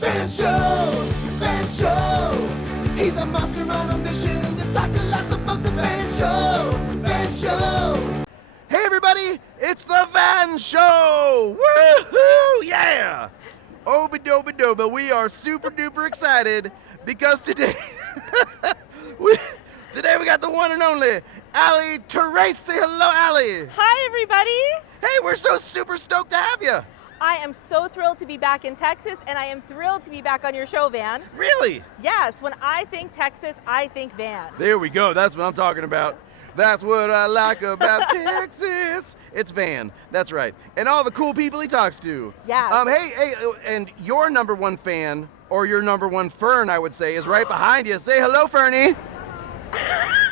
Van Show. He's a monster on a mission to talk to lots of folks. Van Show. Hey everybody, it's the Van Show! Woohoo! Yeah! Oba-doba-doba, we are super duper excited because today we got the one and only Ali Terese. Say hello, Ali! Hi everybody! Hey, we're so super stoked to have you! I am so thrilled to be back in Texas, and I am thrilled to be back on your show, Van. Really? Yes, when I think Texas, I think Van. There we go, that's what I'm talking about. That's what I like about Texas. It's Van, that's right. And all the cool people he talks to. Yeah. Hey, and your number one fan, or your number one Fern, I would say, is right behind you. Say hello, Fernie.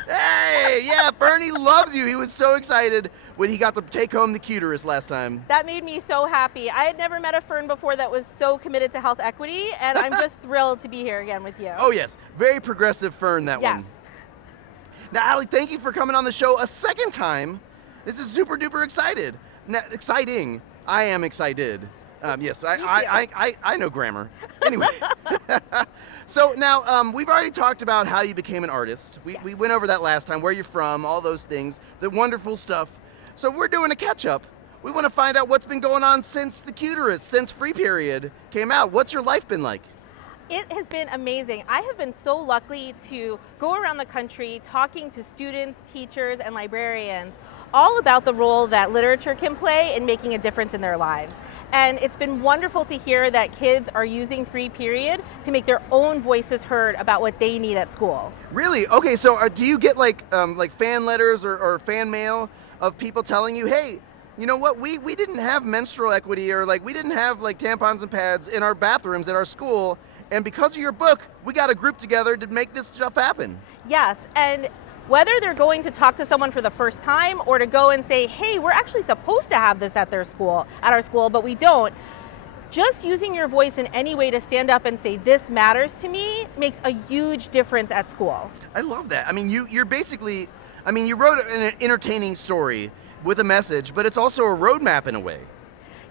Hey, yeah, Fernie loves you. He was so excited when he got to take home the G.O.A.T last time. That made me so happy. I had never met a Fern before that was so committed to health equity, and I'm just thrilled to be here again with you. Oh, yes. Very progressive Fern, that one. Yes. Now, Ali, thank you for coming on the show a second time. This is super duper exciting. I am excited. Yes, I know grammar. Anyway. So now, we've already talked about how you became an artist. We went over that last time, where you're from, all those things, the wonderful stuff. So we're doing a catch-up. We want to find out what's been going on since the G.O.A.T, since Free Period came out. What's your life been like? It has been amazing. I have been so lucky to go around the country talking to students, teachers, and librarians all about the role that literature can play in making a difference in their lives. And it's been wonderful to hear that kids are using Free Period to make their own voices heard about what they need at school. Really? Okay, so do you get like fan letters or fan mail of people telling you, hey, you know what, we didn't have menstrual equity, or like we didn't have like tampons and pads in our bathrooms at our school, and because of your book, we got a group together to make this stuff happen? Yes, and whether they're going to talk to someone for the first time or to go and say, hey, we're actually supposed to have this at our school, but we don't, just using your voice in any way to stand up and say, this matters to me, makes a huge difference at school. I love that. I mean, you're basically, you wrote an entertaining story with a message, but it's also a roadmap in a way.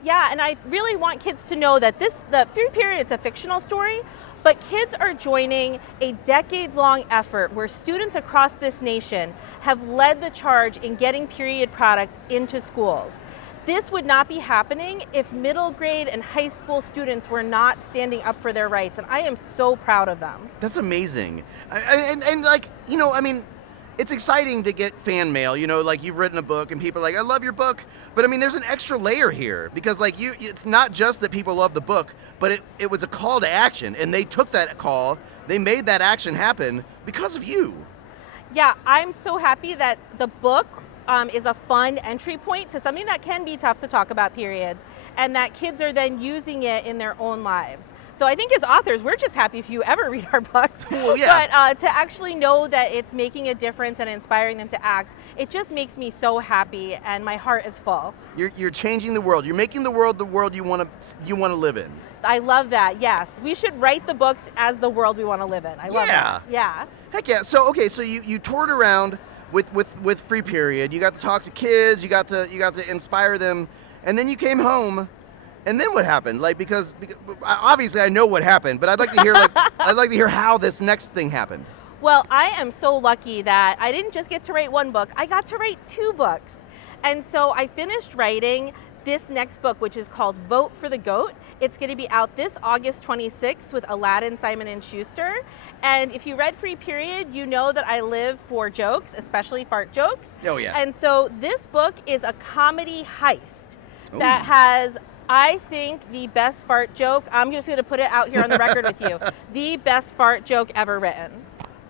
Yeah, and I really want kids to know that the Free Period, it's a fictional story, but kids are joining a decades-long effort where students across this nation have led the charge in getting period products into schools. This would not be happening if middle grade and high school students were not standing up for their rights, and I am so proud of them. That's amazing. It's exciting to get fan mail, like you've written a book and people are like, I love your book. But there's an extra layer here because it's not just that people love the book, but it was a call to action, and they took that call, they made that action happen because of you. Yeah, I'm so happy that the book is a fun entry point to something that can be tough to talk about, periods, and that kids are then using it in their own lives. So I think as authors, we're just happy if you ever read our books. Well, yeah. But to actually know that it's making a difference and inspiring them to act, it just makes me so happy, and my heart is full. You're changing the world. You're making the world you want to live in. I love that. Yes, we should write the books as the world we want to live in. I love that. Yeah. Heck yeah. So you toured around with Free Period. You got to talk to kids. You got to inspire them, and then you came home. And then what happened? Because obviously I know what happened, but I'd like to hear how this next thing happened. Well, I am so lucky that I didn't just get to write one book, I got to write 2 books. And so I finished writing this next book, which is called Vote for the G.O.A.T. It's going to be out this August 26th with Aladdin, Simon & Schuster. And if you read Free Period, you know that I live for jokes, especially fart jokes. Oh, yeah. And so this book is a comedy heist that has, I think, the best fart joke. I'm just going to put it out here on the record with you. The best fart joke ever written.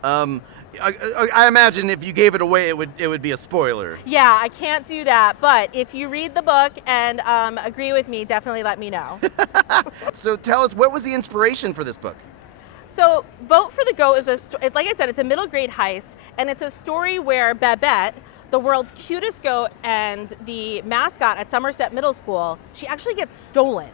I imagine if you gave it away, it would be a spoiler. Yeah, I can't do that. But if you read the book and agree with me, definitely let me know. So tell us, what was the inspiration for this book? So Vote for the G.O.A.T. is like I said, it's a middle grade heist, and it's a story where Babette, the world's cutest goat and the mascot at Somerset Middle School, she actually gets stolen.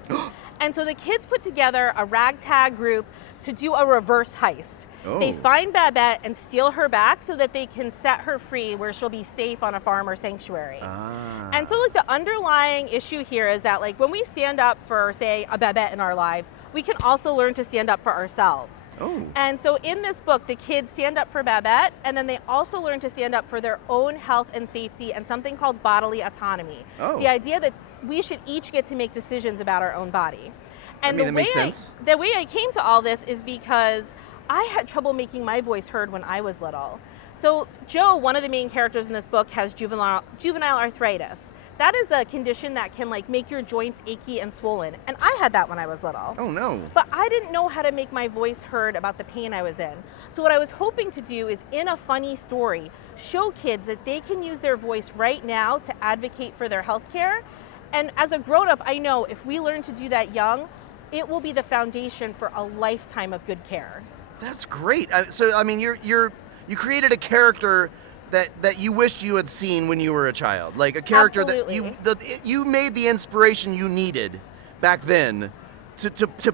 And so the kids put together a ragtag group to do a reverse heist. They Oh. find Babette and steal her back so that they can set her free where she'll be safe on a farm or sanctuary. Ah. And so, like, the underlying issue here is that, like, when we stand up for, say, a Babette in our lives, we can also learn to stand up for ourselves. Oh. And so in this book, the kids stand up for Babette, and then they also learn to stand up for their own health and safety and something called bodily autonomy. Oh. The idea that we should each get to make decisions about our own body. And that makes sense. the way I came to all this is because I had trouble making my voice heard when I was little. So Joe, one of the main characters in this book, has juvenile arthritis. That is a condition that can, like, make your joints achy and swollen. And I had that when I was little. Oh no. But I didn't know how to make my voice heard about the pain I was in. So what I was hoping to do is, in a funny story, show kids that they can use their voice right now to advocate for their health care. And as a grown-up, I know if we learn to do that young, it will be the foundation for a lifetime of good care. That's great. So I mean, you created a character that you wished you had seen when you were a child, like a character Absolutely. that you made the inspiration you needed back then to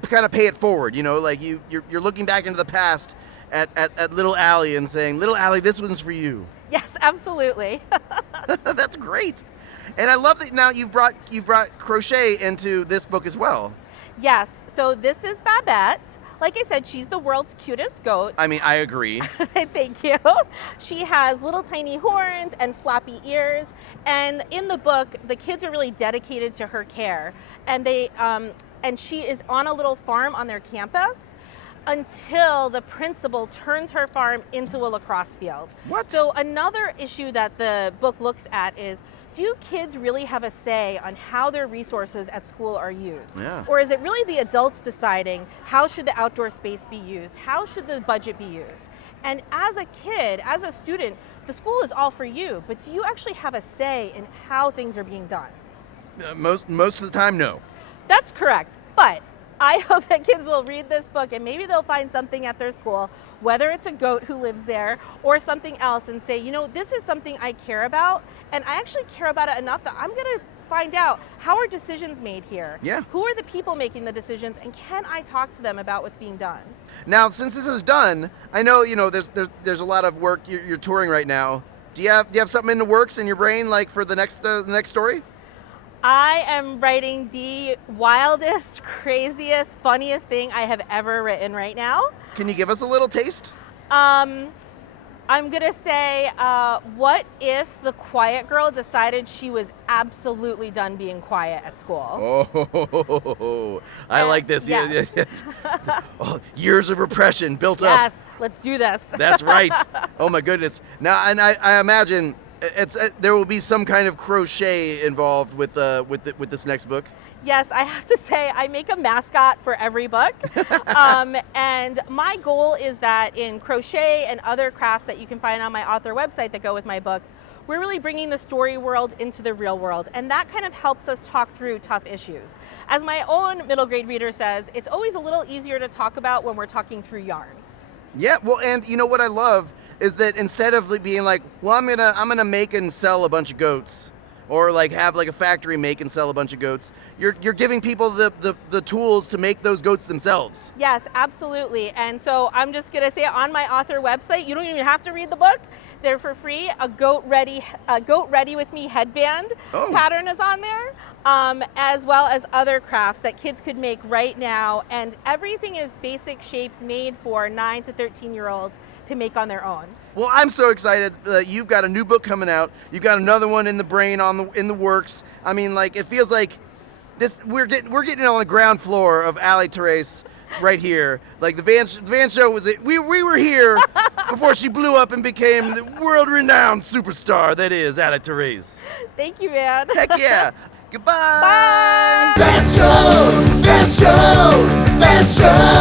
kind of pay it forward. You know, like you're looking back into the past at little Allie and saying, "Little Allie, this one's for you." Yes, absolutely. That's great. And I love that now you've brought crochet into this book as well. Yes, so this is Babette. Like I said, she's the world's cutest goat. I mean, I agree. Thank you. She has little tiny horns and floppy ears. And in the book, the kids are really dedicated to her care. And she is on a little farm on their campus until the principal turns her farm into a lacrosse field. What? So another issue that the book looks at is, do kids really have a say on how their resources at school are used? Yeah. Or is it really the adults deciding how should the outdoor space be used? How should the budget be used? And as a kid, as a student, the school is all for you, but do you actually have a say in how things are being done? Most of the time, no. That's correct. But I hope that kids will read this book and maybe they'll find something at their school, whether it's a goat who lives there or something else, and say, you know, this is something I care about, and I actually care about it enough that I'm going to find out, how are decisions made here? Yeah. Who are the people making the decisions, and can I talk to them about what's being done? Now, since this is done, I know, you know, there's a lot of work. You're touring right now. Do you have something in the works in your brain, like for the next story? I am writing the wildest, craziest, funniest thing I have ever written right now. Can you give us a little taste? I'm gonna say, what if the quiet girl decided she was absolutely done being quiet at school? Oh, I like this. Yes. Yes. Oh, years of repression built up. Yes, let's do this. That's right. Oh my goodness. Now, and I imagine there will be some kind of crochet involved with this next book. Yes, I have to say, I make a mascot for every book. And my goal is that in crochet and other crafts that you can find on my author website that go with my books, we're really bringing the story world into the real world. And that kind of helps us talk through tough issues. As my own middle grade reader says, it's always a little easier to talk about when we're talking through yarn. Yeah, well, and you know what I love is that instead of being like, well, I'm gonna make and sell a bunch of goats, or like have like a factory make and sell a bunch of goats, you're giving people the tools to make those goats themselves. Yes, absolutely. And so I'm just gonna say, on my author website, you don't even have to read the book. They're for free. A Goat Ready with Me headband pattern is on there, as well as other crafts that kids could make right now. And everything is basic shapes made for 9 to 13-year-olds to make on their own. Well, I'm so excited that you've got a new book coming out. You've got another one in the brain in the works. I mean, like, it feels like this. We're getting on the ground floor of Ali Terese right here. Like the Van show was it. We were here before she blew up and became the world-renowned superstar that is Ali Terese. Thank you, man. Heck yeah. Goodbye. Bye. Van Show, Van Show, Van Show.